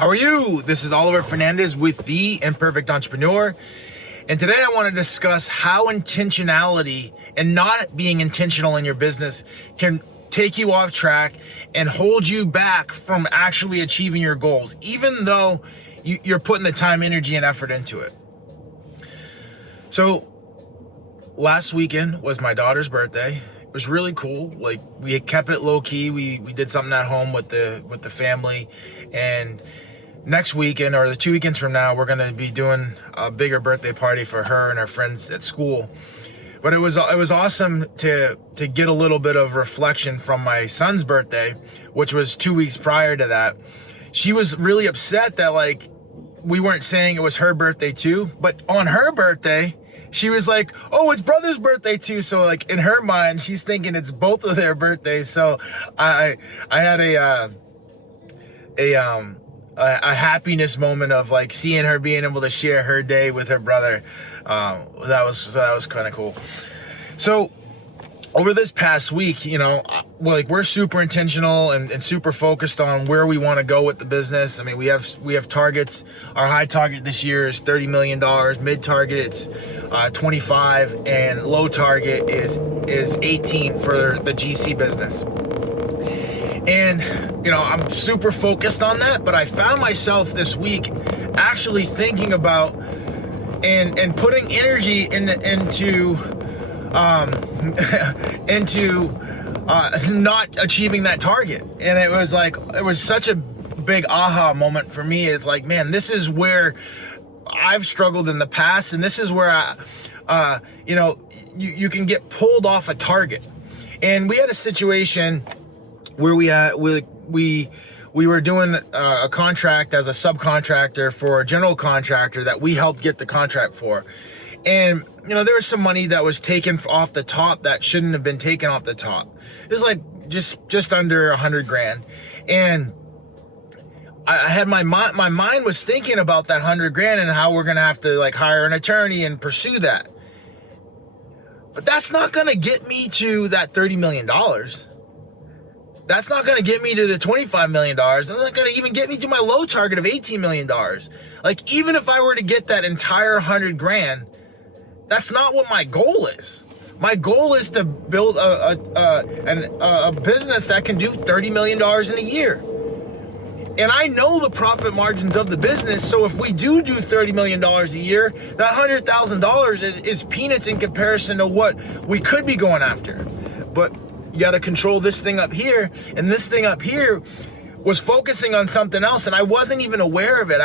How are you? This is Oliver Fernandez with The Imperfect Entrepreneur. And today I want to discuss how intentionality and not being intentional in your business can take you off track and hold you back from actually achieving your goals, even though you're putting the time, energy, and effort into it. So last weekend was my daughter's birthday. It was really cool. Like, we had kept it low key. We did something at home with the family, and next weekend, or the 2 weekends from now, we're gonna be doing a bigger birthday party for her and her friends at school. But it was awesome to get a little bit of reflection from my son's birthday, which was 2 weeks prior to that. She was really upset that we weren't saying it was her birthday too, but on her birthday, she was like, "Oh, it's brother's birthday too." So in her mind, she's thinking it's both of their birthdays. So I had a happiness moment of seeing her being able to share her day with her brother. That was kind of cool. So over this past week, we're super intentional and super focused on where we want to go with the business. I mean, we have targets. Our high target this year is $30 million. Mid target it's 25, and low target is 18 for the GC business. And I'm super focused on that, but I found myself this week actually thinking about and putting energy into not achieving that target. And it was such a big aha moment for me. It's man, this is where I've struggled in the past, and this is where you can get pulled off a target. And we had a situation where we were doing a contract as a subcontractor for a general contractor that we helped get the contract for. And, there was some money that was taken off the top that shouldn't have been taken off the top. It was just under $100,000. And I had my mind was thinking about that $100,000 and how we're going to have to hire an attorney and pursue that. But that's not going to get me to that $30 million. That's not going to get me to the $25 million. That's not going to even get me to my low target of $18 million. Even if I were to get that entire $100,000, that's not what my goal is. My goal is to build a business that can do $30 million in a year. And I know the profit margins of the business. So if we do $30 million a year, that $100,000 is peanuts in comparison to what we could be going after. But you got to control this thing up here, and this thing up here was focusing on something else, and I wasn't even aware of it.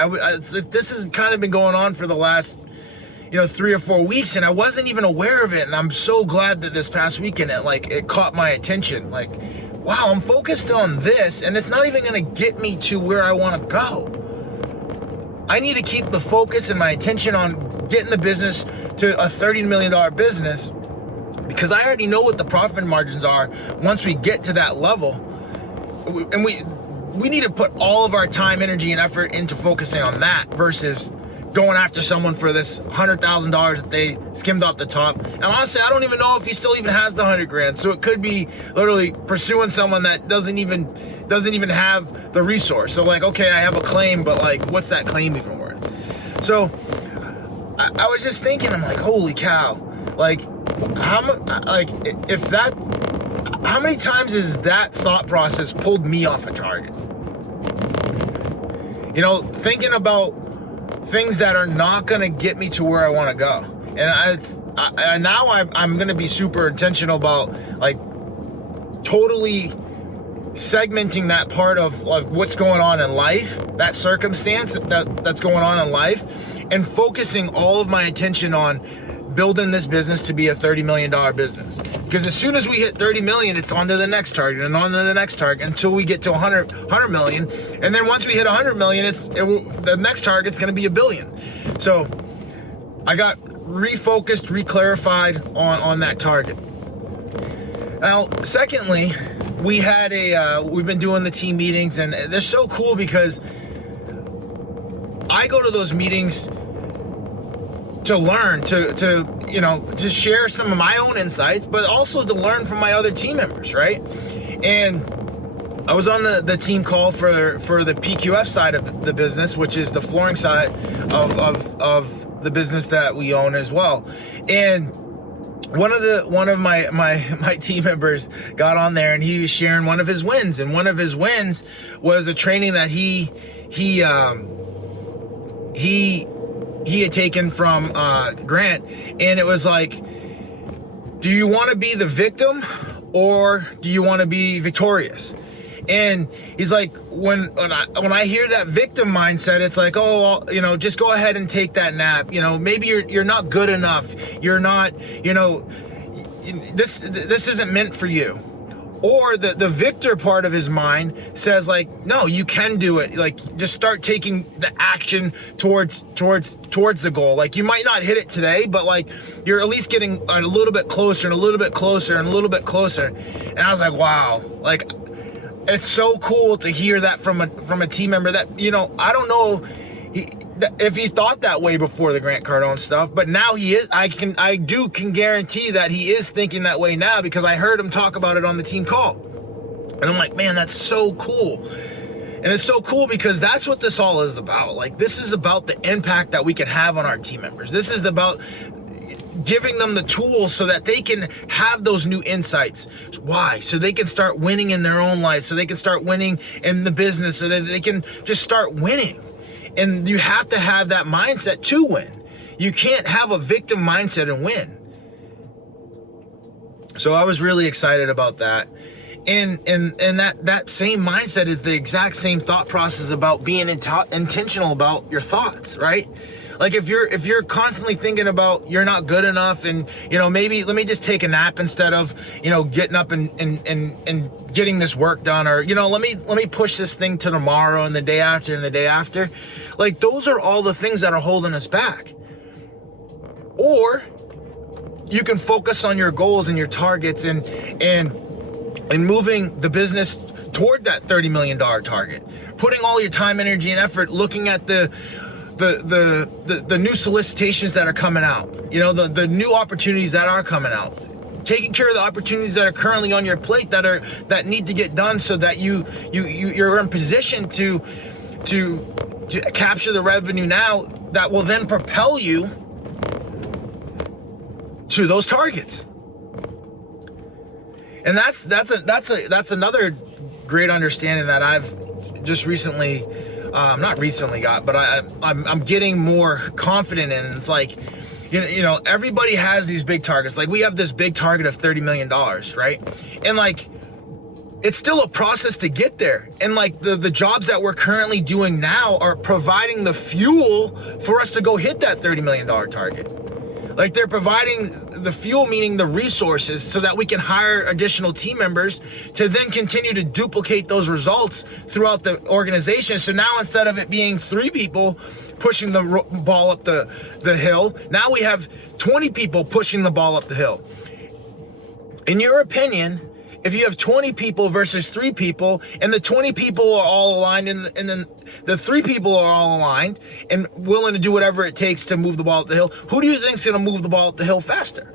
This has kind of been going on for the last 3 or 4 weeks, and I wasn't even aware of it. And I'm so glad that this past weekend it caught my attention. Wow, I'm focused on this, and it's not even going to get me to where I want to go. I need to keep the focus and my attention on getting the business to a $30 million business, because I already know what the profit margins are once we get to that level. And we need to put all of our time, energy, and effort into focusing on that versus going after someone for this $100,000 that they skimmed off the top. And honestly, I don't even know if he still even has the $100,000. So it could be literally pursuing someone that doesn't even have the resource. So okay, I have a claim, but what's that claim even worth? So I was just thinking, I'm holy cow, how many times has that thought process pulled me off a target? Thinking about things that are not going to get me to where I want to go. And now I'm going to be super intentional about totally segmenting that part of what's going on in life, that circumstance that's going on in life, and focusing all of my attention on building this business to be a $30 million business. Because as soon as we hit 30 million, it's on to the next target and on to the next target until we get to 100 million. And then once we hit 100 million, the next target's going to be $1 billion. So I got refocused, reclarified on that target. Now, secondly, we've been doing the team meetings, and they're so cool because I go to those meetings to learn, to share some of my own insights, but also to learn from my other team members, right? And I was on the team call for the PQF side of the business, which is the flooring side of the business that we own as well. And one of my team members got on there and he was sharing one of his wins, and one of his wins was a training that he had taken from Grant, and it was like, do you want to be the victim or do you want to be victorious? And he's like, when I hear that victim mindset, it's like, oh, well, just go ahead and take that nap. Maybe you're not good enough. You're not, this isn't meant for you. Or the victor part of his mind says like, no, you can do it. Like, just start taking the action towards the goal. Like, you might not hit it today, but like you're at least getting a little bit closer and a little bit closer and a little bit closer. And I was like, wow, like, it's so cool to hear that from a team member that, I don't know if he thought that way before the Grant Cardone stuff, but now he is. I can guarantee that he is thinking that way now, because I heard him talk about it on the team call. And I'm like, man, that's so cool. And it's so cool because that's what this all is about. Like, this is about the impact that we can have on our team members. This is about giving them the tools so that they can have those new insights. Why? So they can start winning in their own life, so they can start winning in the business, so that they can just start winning. And you have to have that mindset to win. You can't have a victim mindset and win. So I was really excited about that. And that same mindset is the exact same thought process about being intentional about your thoughts, right? Like, if you're constantly thinking about you're not good enough, and maybe let me just take a nap instead of getting up and getting this work done, or let me push this thing to tomorrow and the day after and the day after. Like, those are all the things that are holding us back. Or you can focus on your goals and your targets and moving the business toward that $30 million target, putting all your time, energy, and effort looking at the new solicitations that are coming out, the new opportunities that are coming out, taking care of the opportunities that are currently on your plate that need to get done, so that you're in position to capture the revenue now that will then propel you to those targets. And that's another great understanding that I've just recently not recently got, but I'm getting more confident in. It's like, everybody has these big targets. Like, we have this big target of $30 million, right? And like, it's still a process to get there. And like, the jobs that we're currently doing now are providing the fuel for us to go hit that $30 million target. Like, they're providing the fuel, meaning the resources, so that we can hire additional team members to then continue to duplicate those results throughout the organization. So now, instead of it being 3 people pushing the ball up the hill, now we have 20 people pushing the ball up the hill. In your opinion, if you have 20 people versus 3 people, and the 20 people are all aligned, and then the 3 people are all aligned and willing to do whatever it takes to move the ball up the hill, who do you think is going to move the ball up the hill faster?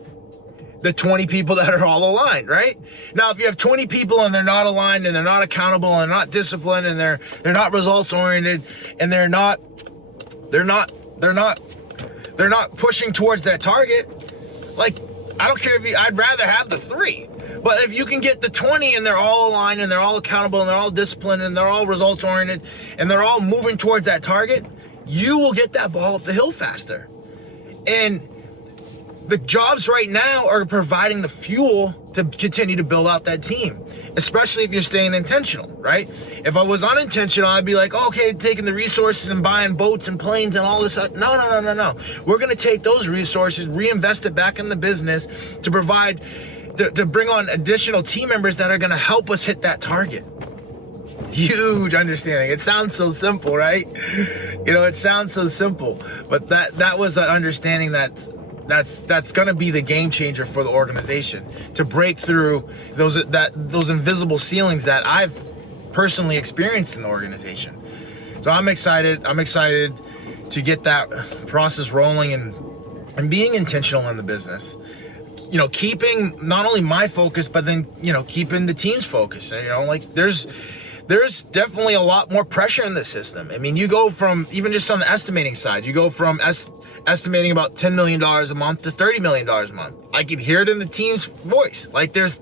The 20 people that are all aligned, right? Now, if you have 20 people and they're not aligned, and they're not accountable, and they're not disciplined, and they're not results oriented, and they're not pushing towards that target, like, I don't care I'd rather have the 3. But if you can get the 20 and they're all aligned and they're all accountable and they're all disciplined and they're all results oriented and they're all moving towards that target, you will get that ball up the hill faster. And the jobs right now are providing the fuel to continue to build out that team, especially if you're staying intentional, right? If I was unintentional, I'd be like, okay, taking the resources and buying boats and planes and all this. No. We're going to take those resources, reinvest it back in the business to provide, to bring on additional team members that are going to help us hit that target. Huge understanding. It sounds so simple, right? It sounds so simple, but that was an understanding that's going to be the game changer for the organization, to break through those invisible ceilings that I've personally experienced in the organization. So I'm excited to get that process rolling and being intentional in the business. Keeping not only my focus, but then, keeping the team's focus. Like, there's definitely a lot more pressure in the system. I mean, you go from, even just on the estimating side, you go from estimating about $10 million a month to $30 million a month. I can hear it in the team's voice. Like there's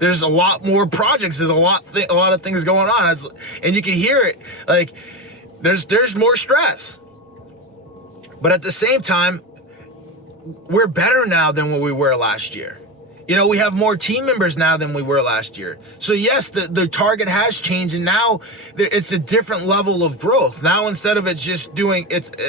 a lot more projects. There's a lot of things going on, and you can hear it. Like there's more stress. But at the same time, we're better now than what we were last year. You know, we have more team members now than we were last year. So yes, the target has changed, and now it's a different level of growth. Now, instead of it's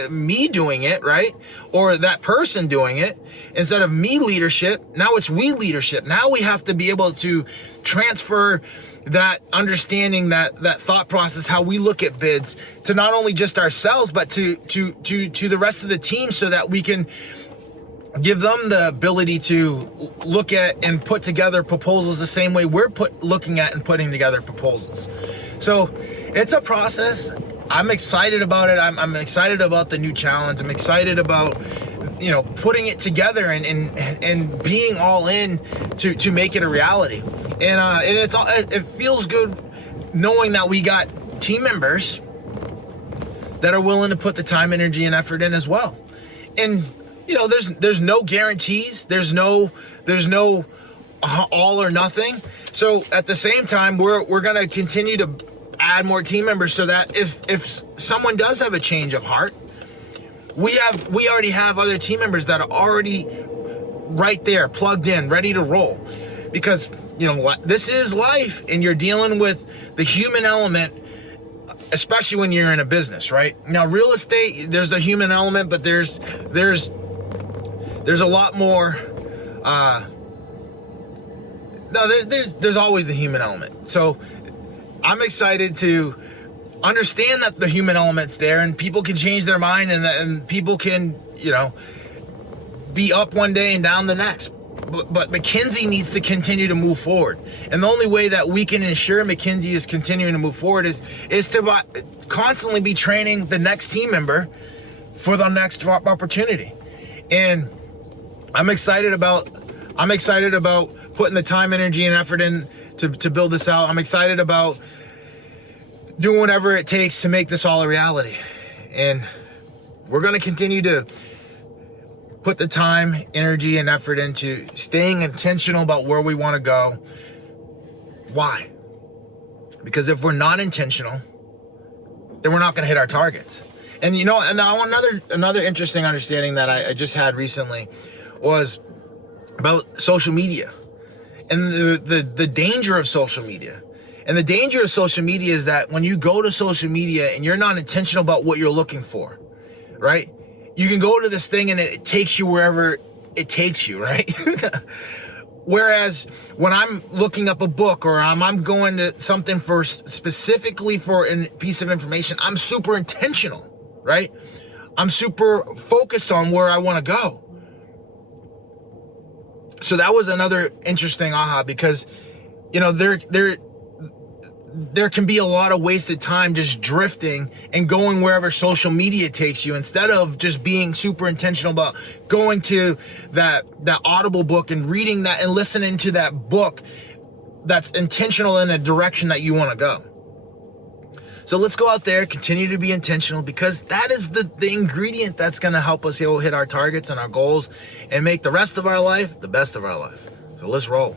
me doing it, right? Or that person doing it, instead of me leadership, now it's we leadership. Now we have to be able to transfer that understanding, that thought process, how we look at bids, to not only just ourselves, but to the rest of the team, so that we can give them the ability to look at and put together proposals the same way we're looking at and putting together proposals. So it's a process. I'm excited about it. I'm excited about the new challenge. I'm excited about, you know, putting it together and being all in to make it a reality. And it feels good knowing that we got team members that are willing to put the time, energy, and effort in as well. And you know, there's no guarantees. There's no all or nothing. So at the same time, we're gonna continue to add more team members, so that if someone does have a change of heart, we already have other team members that are already right there, plugged in, ready to roll. Because, you know, this is life, and you're dealing with the human element, especially when you're in a business, right? Now, real estate, there's the human element, but there's a lot more. There's always the human element. So I'm excited to understand that the human element's there, and people can change their mind, and people can, you know, be up one day and down the next. But McKinsey needs to continue to move forward, and the only way that we can ensure McKinsey is continuing to move forward is to constantly be training the next team member for the next opportunity. And I'm excited about putting the time, energy, and effort in to build this out. I'm excited about doing whatever it takes to make this all a reality. And we're going to continue to put the time, energy, and effort into staying intentional about where we want to go. Why? Because if we're not intentional, then we're not going to hit our targets. And you know, and now another interesting understanding that I just had recently was about social media and the danger of social media. And the danger of social media is that when you go to social media and you're not intentional about what you're looking for, right? You can go to this thing and it takes you wherever it takes you, right? Whereas when I'm looking up a book, or I'm going to something specifically for a piece of information, I'm super intentional, right? I'm super focused on where I want to go. So that was another interesting aha, because, you know, there can be a lot of wasted time just drifting and going wherever social media takes you, instead of just being super intentional about going to that Audible book and reading that and listening to that book that's intentional in a direction that you want to go. So let's go out there, continue to be intentional, because that is the ingredient that's going to help us hit our targets and our goals and make the rest of our life the best of our life. So let's roll.